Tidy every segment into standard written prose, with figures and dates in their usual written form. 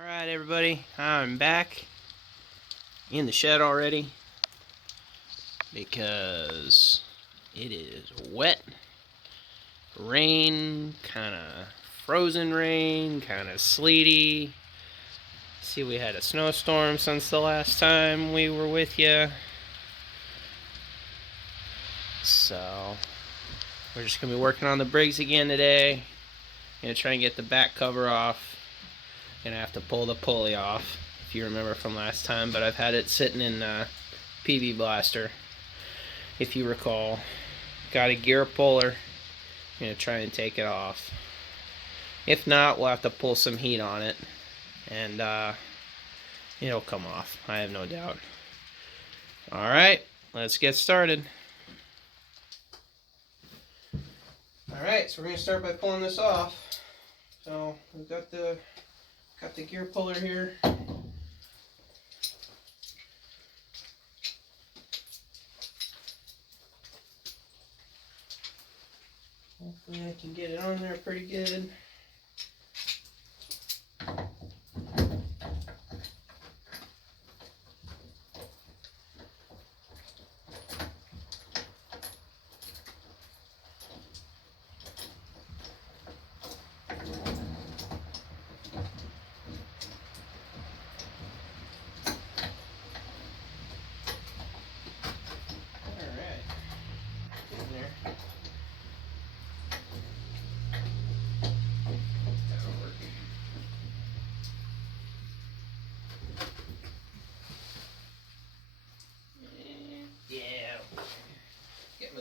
Alright everybody, I'm back in the shed already because it is wet, rain, kind of frozen rain, kind of sleety. See, we had a snowstorm since the last time we were with you, so we're just going to be working on the Briggs again today. Going to try and get the back cover off. Gonna have to pull the pulley off, if you remember from last time, but I've had it sitting in PB Blaster, if you recall. Got a gear puller. Gonna try and take it off. If not, we'll have to pull some heat on it, and it'll come off, I have no doubt. Alright, let's get started. Alright, so we're gonna start by pulling this off. So we've got the gear puller here. Hopefully I can get it on there pretty good.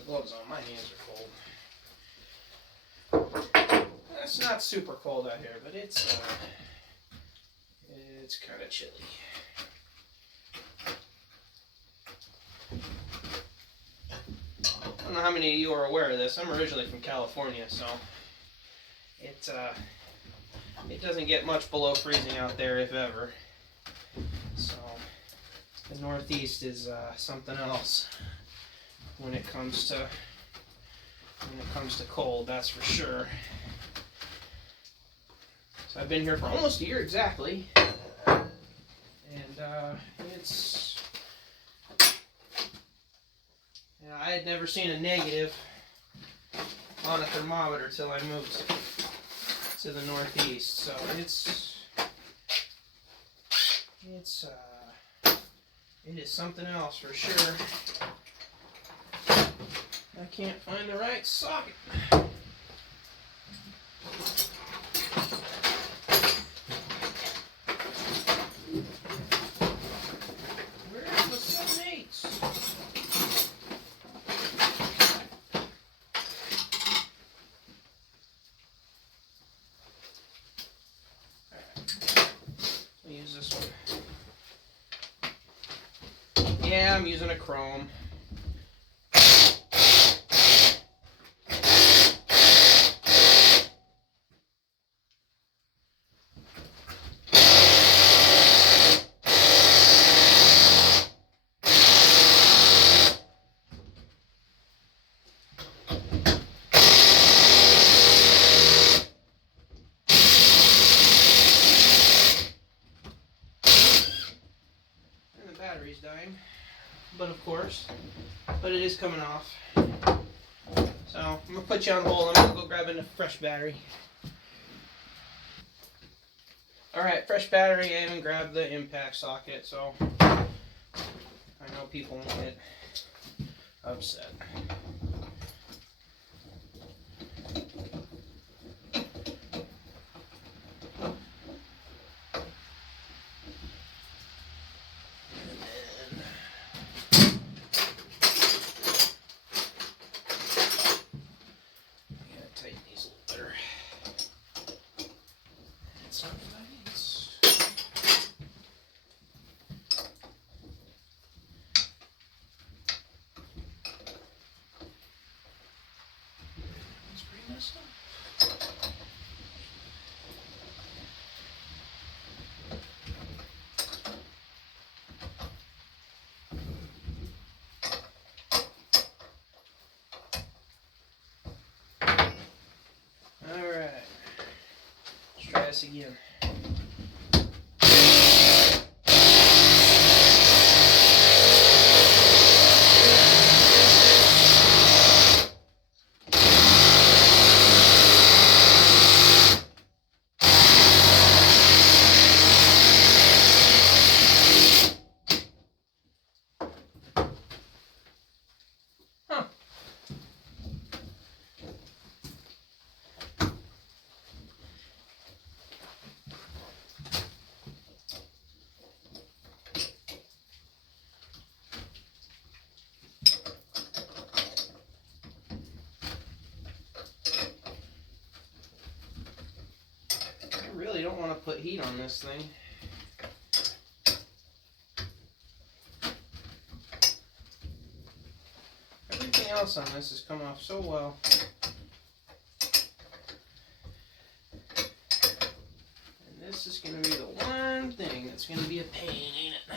Gloves on, my hands are cold. It's not super cold out here, but it's kind of chilly. I don't know how many of you are aware of this. I'm originally from California, so it doesn't get much below freezing out there, if ever. So the Northeast is something else when it comes to cold, that's for sure. So I've been here for almost a year exactly, and I had never seen a negative on a thermometer till I moved to the Northeast. So it is something else for sure. I can't find the right socket. Where's the 7/8? Alright. I'll use this one. Yeah, I'm using a chrome. Battery's dying, but it is coming off. So I'm gonna put you on hold. I'm gonna go grab a fresh battery. Alright, fresh battery, and even grab the impact socket, so I know people won't get upset. Alright, let's try this again. really don't want to put heat on this thing. Everything else on this has come off so well. And this is going to be the one thing that's going to be a pain, ain't it?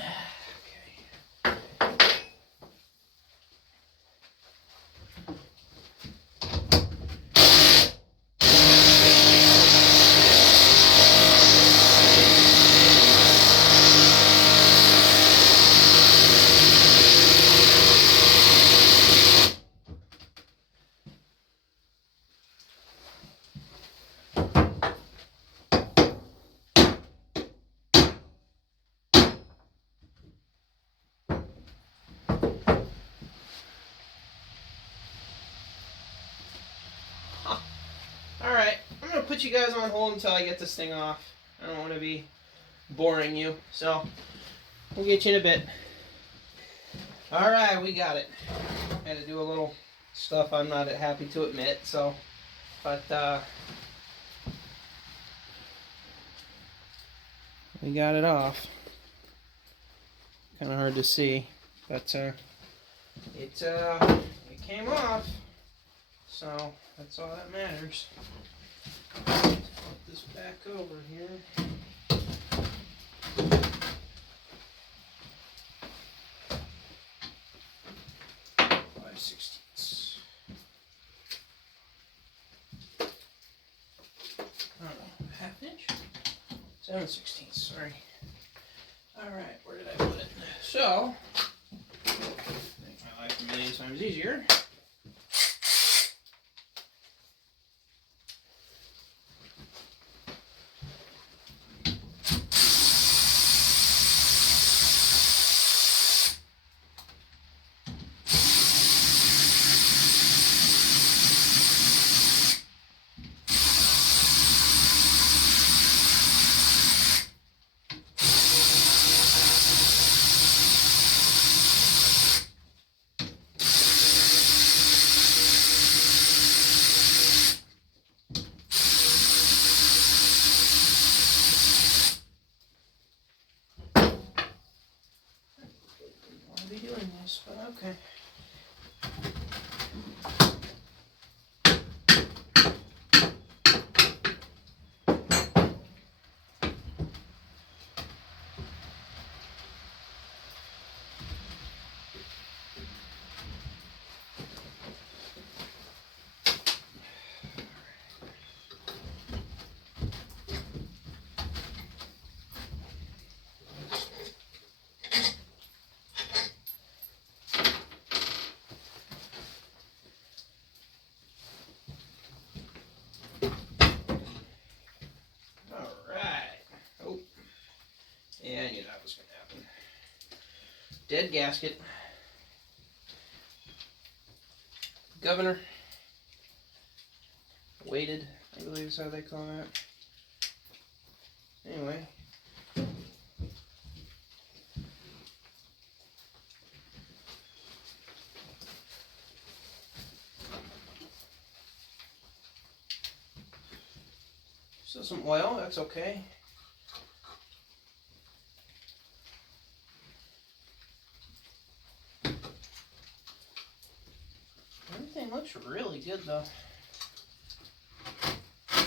Alright, I'm going to put you guys on hold until I get this thing off. I don't want to be boring you, so we'll get you in a bit. Alright, we got it. Had to do a little stuff I'm not happy to admit, so, but, we got it off. Kind of hard to see, but, it came off, so that's all that matters. Flip this back over here. 5/16. I don't know, ½ inch? 7/16, sorry. Alright, where did I put it? So, make my life a million times easier. But okay. Yeah, I knew that was going to happen. Dead gasket. Governor. Weighted, I believe is how they call that. Anyway. Still some oil, that's okay. Everything looks really good though. I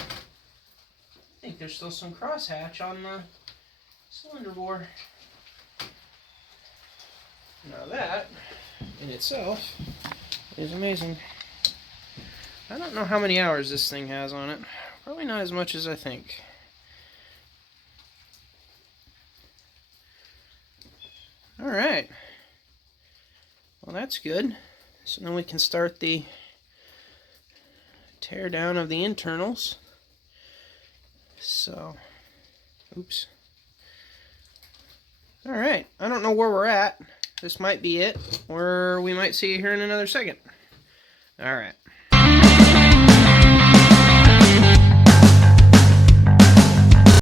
think there's still some crosshatch on the cylinder bore. Now that, in itself, is amazing. I don't know how many hours this thing has on it. Probably not as much as I think. Alright. Well, that's good. So then we can start the tear down of the internals. So, oops. Alright, I don't know where we're at. This might be it, or we might see you here in another second. Alright.